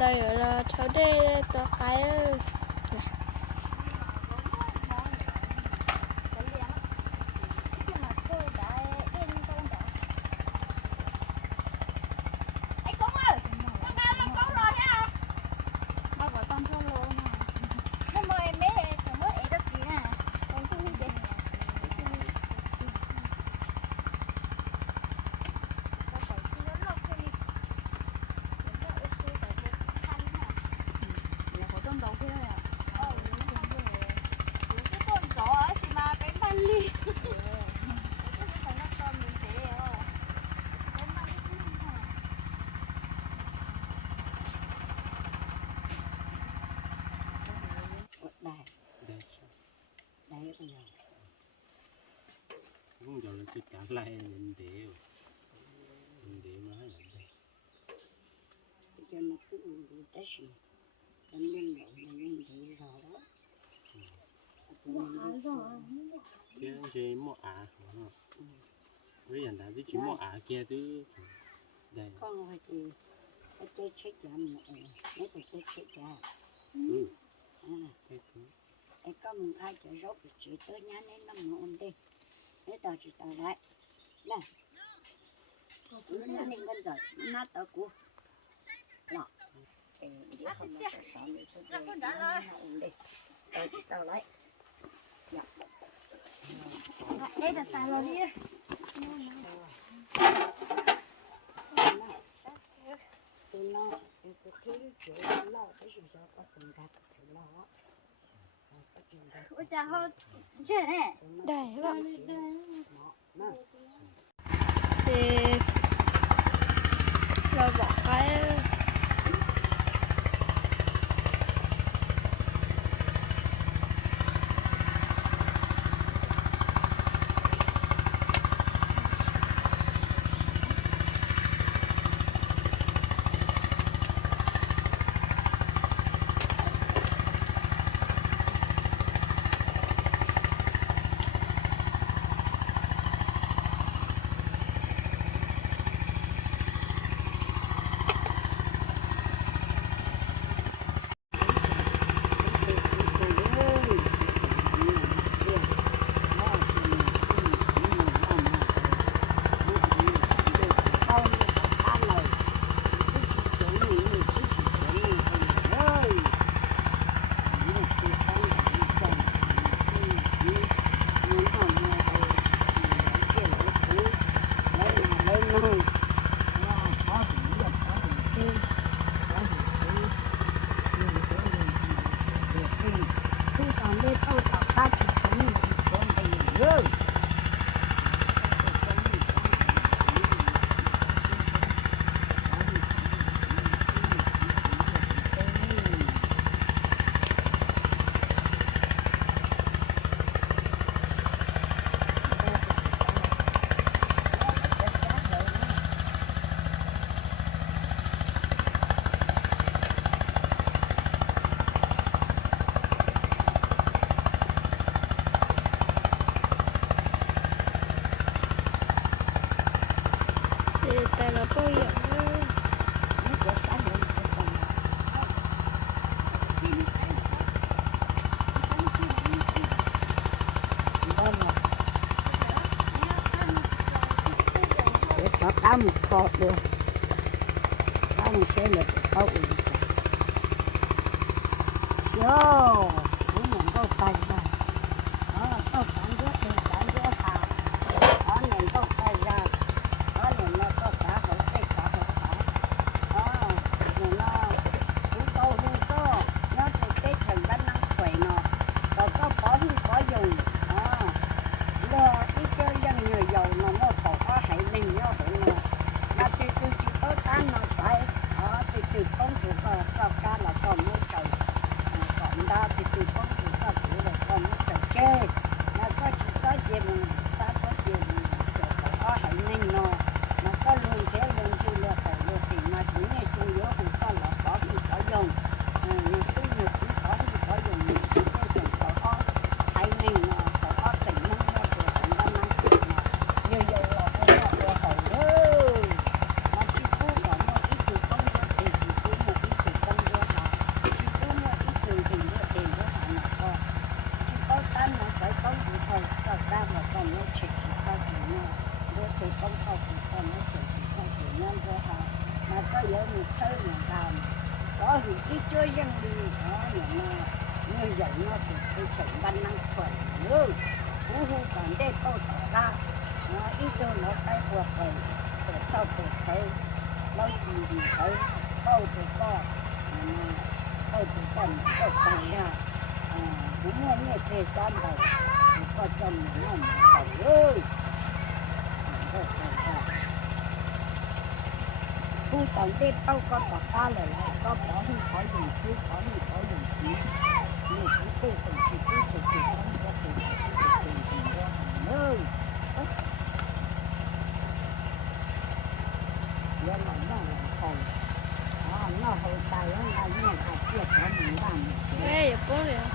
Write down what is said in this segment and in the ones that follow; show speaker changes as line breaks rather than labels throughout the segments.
đây là cháu đây có cái Anh Cung ơi, con nào làm câu rồi thế à? Mà gọi con thô lô mà. Nó mời em bé chẳng mới ấy được gì nè. Con cũng đi đến. Đây, đây bây giờ cả lại nhìn đều nhìn đều nói là đây. Bây giờ nó cứ đủ tới gì? Đánh lên lộ này nhìn thấy rõ đó. Cái gì mua à với anh ta biết chuyện mua à kia thứ đây. Con phải thì Phải chơi chết chả mẹ Nếu phải chơi chết chả ừ. À. Cái có mình ai chở rốt thì chị tới nhà nên nó ngon đi Thế tao chị tao lại. Này Nó nên con rồi Nó tao Đó Ê, đi không nó sợ sợ đi Thôi Nó ngon đi. Tao chị tao lại. Dạ. Đây là tài rồi đi. Tụi nó Tụi nó thiếu chỗ lo Cái gì sao có phần gạt Chỗ lo Rồi, Có chuyện gạt Ôi cha hơn. Chết nè. Tụi nó đây thiếu là chuyện Nó Nó thì là bỏ cái cá một cọt được cá một xe là câu vô cũng nhận câu tay ra đó là câu cảm giác thì cảm giác thà đó nhận câu tay ra đó nhận nó câu cá hậu tay cá hậu cá đó nhận nó hú câu hú câu nó thì cái thành bánh năng khỏe nó còn có có hú có dùng đó lo đi chơi dân người giàu nó nó khổ có hãy mình nhau hưởng nó mà từ từ chỉ có tan nó sai đó từ từ không được có có cá là còn mua chồng còn đa từ từ không được có chủ được nhớ mình thơ mình làm có thì đi chơi dân đi đó nhưng mà như vậy nó thì tôi chẳng văn năng thuận nữa hú hú còn đây câu tỏ ra nó ít cho nó cái cuộc rồi rồi sau tôi thấy nó gì thì thấy câu tôi có câu tôi còn câu càng ra cũng muốn nghe thế gian rồi thì có trong nó mà khẩu ơi câu càng ra thu tổng đêm câu con bỏ ta lời lại có có huy có dùng thu có huy có dùng khí nhiều thứ tư phần chỉ tư phần chỉ không có từ từ từ từ ra hàng nơi giờ là nó là khẩu à nó hồi tài nó là như là hạt tiệt nó mình làm Ê, có rồi. như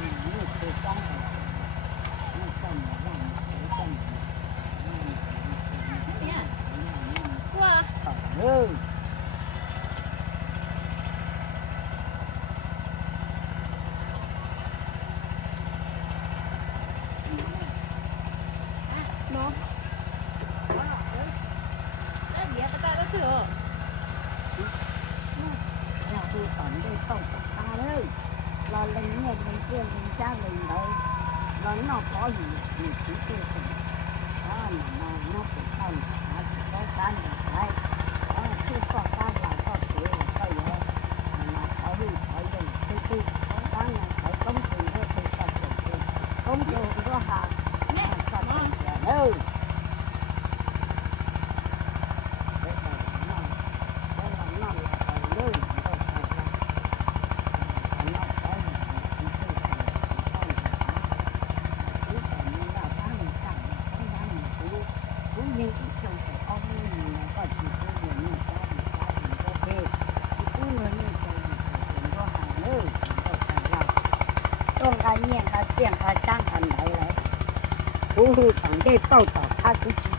都是准备报考二级。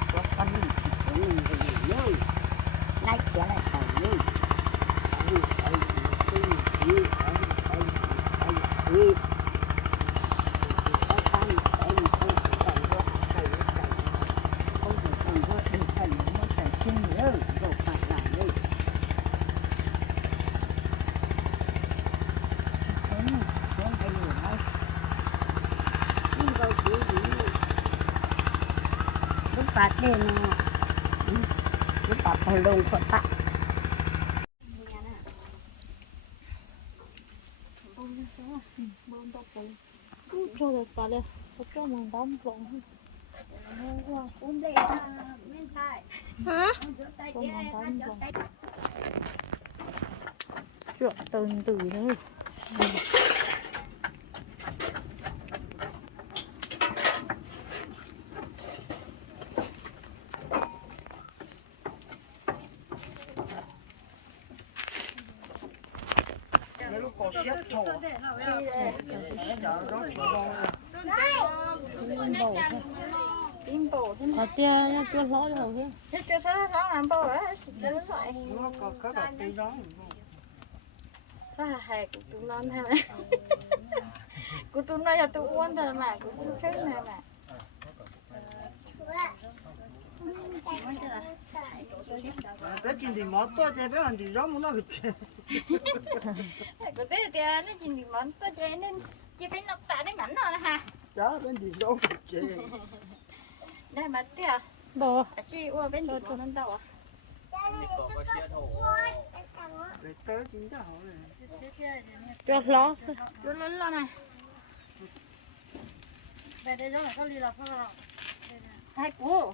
Lúc bạc phải lùng phải bạc Cho được cả đây. Có cho mình đóng vòng. Uống đây là miếng thai. Hả? Uống rửa tay Con kia, món rồi. tia nha, tia lỗ rồi kia. Thế chưa sao nó làm bao đó, cho nó sợi. nó có có đọc đó Sao là hề của tụi non thế này. Của tụi nó là tụi uốn thôi mà, của chú khác này mà. cái chuyện thì mót tôi thì biết anh thì đó muốn nó được của thế thì nó chỉ bị món tôi cho nên chỉ phải nộp tạ đến mảnh rồi ha. đó bên gì đâu chứ Đây mà tia, Bò. à chị uống bên đồ cho nó đâu à? cho họ Cho lớn lo này. về đây rồi có ly là phải không Hai cú.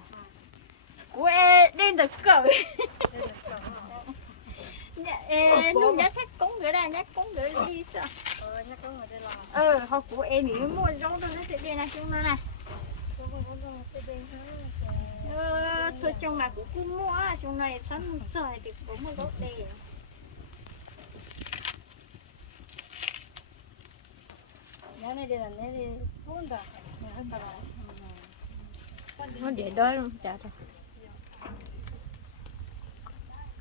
Cú e đến được cởi. Dạ, e lúc nhá sách cúng gửi đây nhá cúng gửi đi sao? ờ nhắc Ờ, họ cú e nghĩ mua rong tôi nó sẽ đi này chúng nó này. Ờ, thôi trong này cũng cũng mua trong này sẵn rồi thì cũng một gốc đèn. nhà này đây là này đi bốn rồi Nó để đó luôn, chả thôi.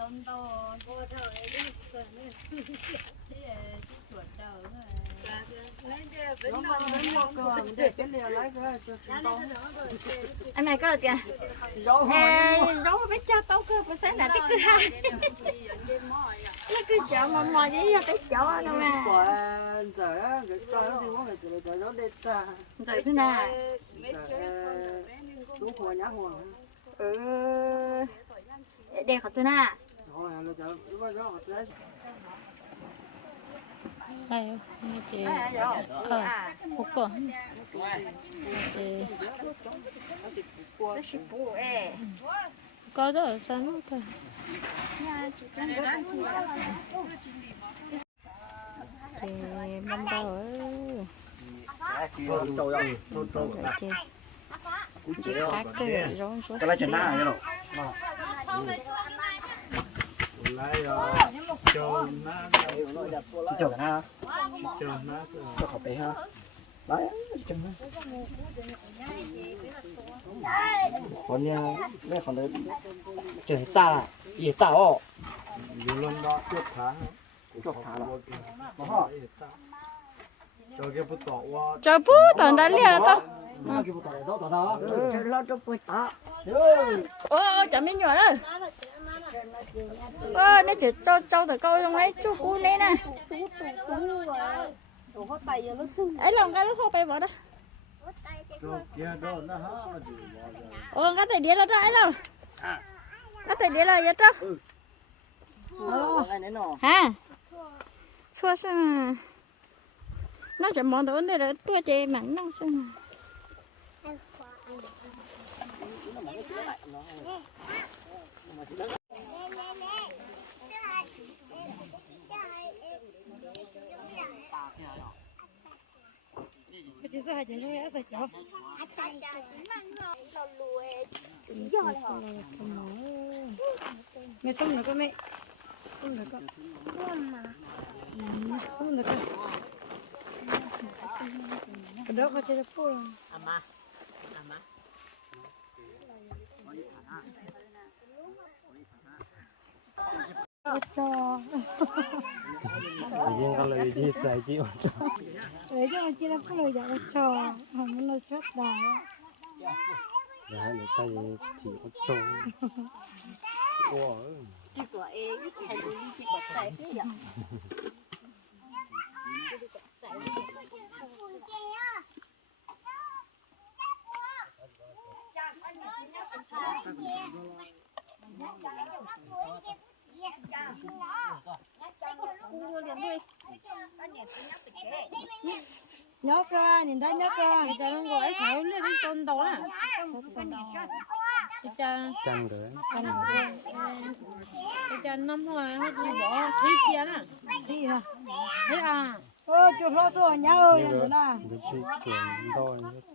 đông to. Cô thợ ấy đi sờ nữa chỉ chuột đầu cái nào cái cái tôi anh này có được kìa. Ê, giấu biết cho tao cơ bữa sáng là tích cứ hai nó cứ chợ mà mò với cái chợ đâu mà. quả giờ á cái cho nó đi mua cái chỗ chỗ nó để ta. Rồi thế nào?
Giờ
tú hoa nhá hoa
đây một chị ờ một cỡ chị có đó sao nó thôi chị mâm đâu rồi
số lấy rồi chồn nó chồn nó chồn nó cho học bé ha đấy chồn nó còn nha mấy còn đấy trời ta gì ta ó dù lần đó chuột thả chuột thả là cho cái bút tỏ qua cho bút tỏ đã liền đó Ừ. Ôi, chạm miếng nhỏ đó ơ, nó chỉ cho cho thử câu trong ấy chú cú nè nè. Ấy, lòng cái lúc không bay bỏ đó. Ô cái tay đĩa là trái lòng. Cái tay đĩa là gì chứ hả? Chua xong mà nó chỉ món đồ này là tua chè mặn nông sao mà. Thank you. Nó sang. mẹ xong rồi con mẹ? Xong rồi con xong rồi con cái đó có chơi phụ riêng cái lời gì tại chịu để cho mà chơi phụ rồi dạ cho không muốn nói chết đài
Dạ, người ta chỉ có trâu Ủa,
chỉ có ê cái thầy đi chỉ có thầy thế vậy nhớ cơ nhìn thấy nhớ cơ người ta nó gọi thảo lên cái con tàu á cha chăn rồi. Cha năm hoa hết đi bỏ thấy kia nè đi hả thế à ôi chú lo số nhá ơi nè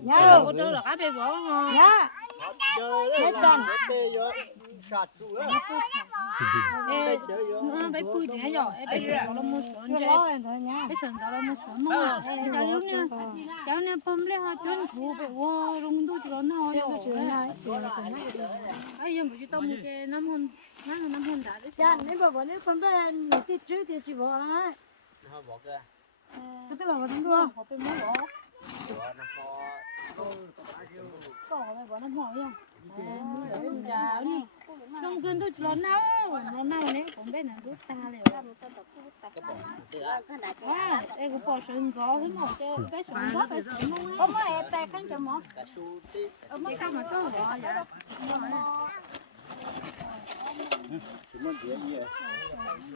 nhá. Có đâu là cá
bỏ ngon. nhá. Hết chân Ê, nó bé pui thế rồi, bé sườn nó mua rồi thôi nhá. Bé sườn đó mua sườn mà. Cháu lúc nè, cháu nè bấm lên hai chân thủ bé ô rung đu cho nó Cái rồi. chuyện này Ai giờ mới tao mua cái năm hôn, năm hôn năm hôn đã đấy. cha nếu mà bọn nó không người tí trước thì chỉ bỏ á bỏ kia cái tức là nó đua Họ phải mua bỏ.
nó có
Có họ phải bỏ năm họ không? Dạ, nè. Trong cơn tôi cho nó, nó nào nè, cũng bé này rút ta liền. À, em cũng bỏ sườn gió cái mỏ cho bé sườn gió bé sườn không có mấy em tay khăn cho mỏ ở mấy cái mà có bỏ vậy? Chúng nó gì gì
thì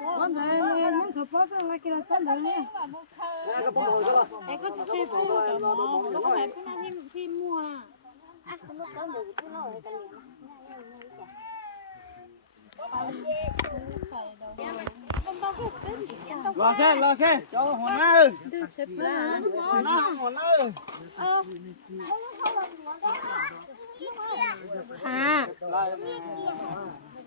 我们农村包子那给他蒸的嘞。那个不好是吧？那个最不怎么，我们还不能去去摸啊。
啊，怎么搞的？不弄那个脸嘛？
老师，老师，叫我那儿，我那我那儿。啊。啊。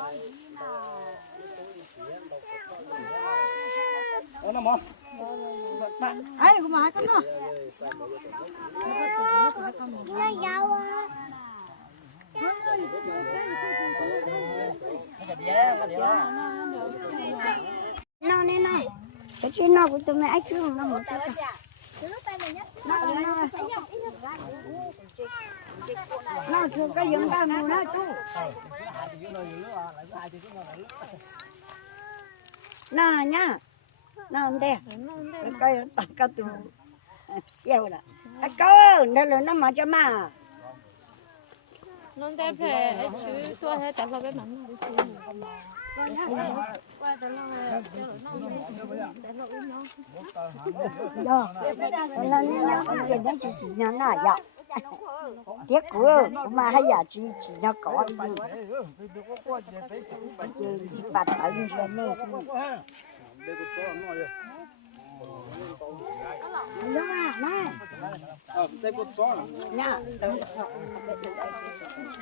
nó hay đó nó mò Ai cũng mà con nó. nó giàu à nó này này cái chuyện nó của tụi mày, ai chưa nó một cái nó xuống cái giống đang ngủ nó chú nó nhá nó không đe cái tao cái tụ xeo là à cơ nó lớn nó mà cho mà
nó đẹp thế chú tôi hết, tao lo cái mắm 나 rồi
nó nó tiền đấy chỉ chỉ nó là tiếc của mà hay là chỉ chỉ nó có gì thì chỉ bắt ở như thế này đúng à nha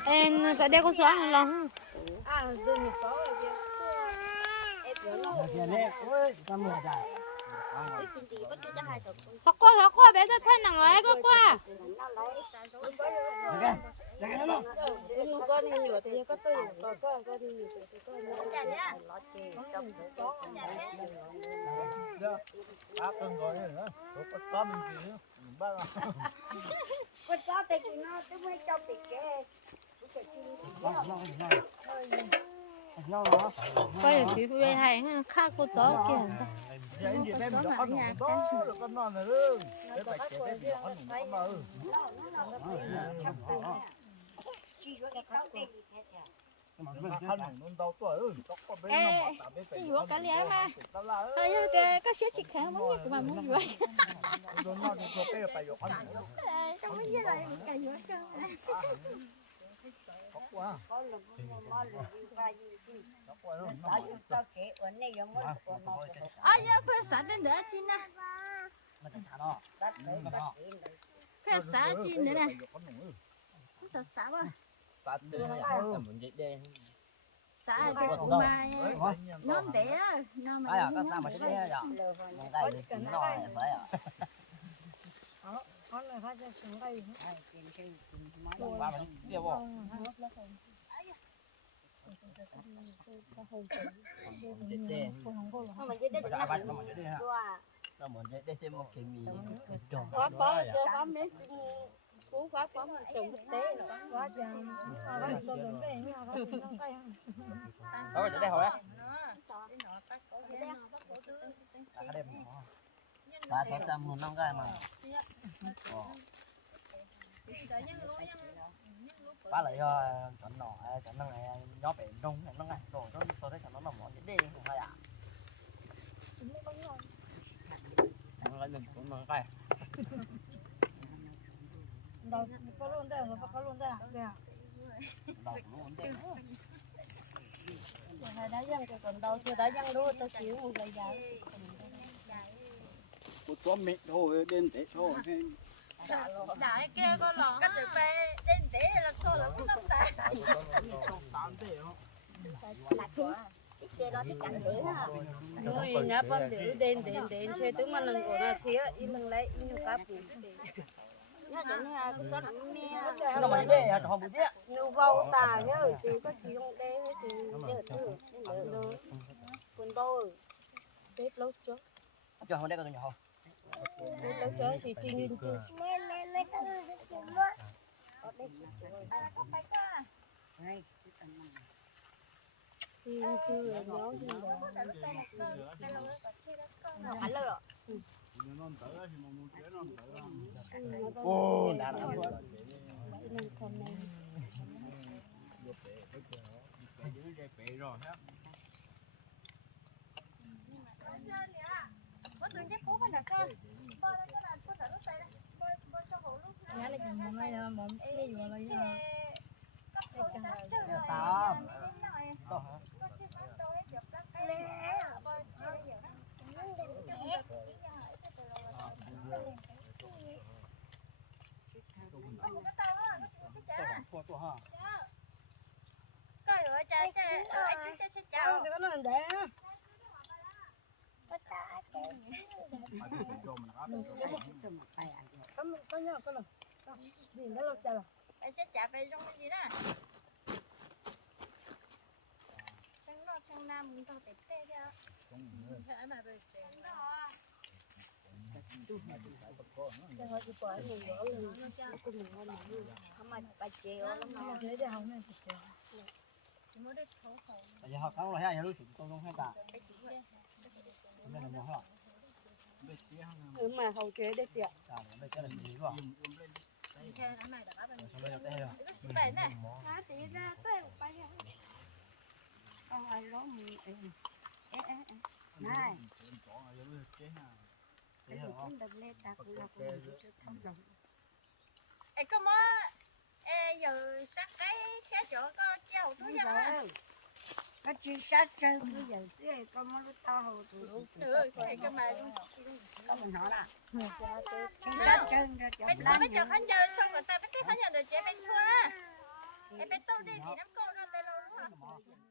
em phải đeo con xóa lòng học qua học qua bé rất thân nặng lấy có qua Con chó thì chị nó tôi mới cho bị cái
có những chị vui hay ha khác cô chó có
thế thế Chị vừa cả lẽ mà. Thôi cái cái xếp chị khá muốn như mà muốn vậy. trong mấy cái này mình cày nữa cơ có lần có. lần đi vai đi đi đó cho kẻ uốn này giống nó của nó Ai ya phải xả đến để chi nè. đất đấy đất đấy
Phải xả chi nữa nè.
Xả xả quá. Xả cái cụ mai. Nó để á, nó mà nó mà con này phải cho chúng đây. không mà cái đất Quá quá cho quá mấy cú quá quá mà chồng thực tế quá chồng. Quá cho đến đây nha, quá nó cay. Ba sáu trăm một năm cái mà. Ba lại cho chọn nọ, chọn năng này nhó bể nông, năng này rồi nó sau đấy chọn nó nằm món cái đê không hay à? Nó lại đừng cũng năng cái. Đâu có luôn đây, có luôn đây. Đầu nó ổn định. Hồi đã dân cái còn đâu chưa đã dân đua tao chịu một lời dài. Một con mẹ thôi, đến thế thôi. đại kia con lỏng cái sự về đến để là cho là cũng năm ta là chúng ít xe đó thì cảnh để ha Người nhà bắp điệu đến đến đến chơi tướng mà lần của nó thì im lặng lấy im lặng cáp nhá chỉ nè cũng có nặng nè nó mà đi à họ bự thế nu vâu ta nhá chỉ có chỉ không đê hết thì nhớ thứ nhớ nữa quần bao tết lâu trước cho họ đây có nhỏ tết lâu trước thì chỉ nhìn chứ mẹ mẹ mẹ tao được chuyện mất ở đây chỉ à có cơ ngay thì chứ nhớ chứ hẳn rồi ô đã đã nên con này Bữa tôi chắc cố phải đặt con Bơ lên cái là có thể lúc tay Bơ bơ cho hổ lúc nhá là chừng mai là mồm cái gì lấy Cấp hổ tao hả Có chứ có tôi hết chụp đất cái Lẽ Bơ chơi nhiều đó Có một cái tao chả đó Anh sẽ trả về trong cái gì đó Sang nọ sang nam mình tao phải tê ra Phải mà về chuyện đó cho họ chỉ bỏ không mà rồi ha, giờ lúc chúng tôi không hay cả đây là nhỏ hả ừ mà hầu chế tiệt đây nó này ê này Ê có mó Ê giờ sắc cái cái chỗ có chầu túi ra giờ nó chỉ sát chân bây giờ cái con nó to hồ tụi Ừ, cái mà có mình hỏi là. Chỉ sát chân ra chậm Bên lắm mấy chỗ khán giờ xong rồi ta biết cái khán giờ được chế bên thua Ê bên tôi đi thì nắm con ra tay lâu không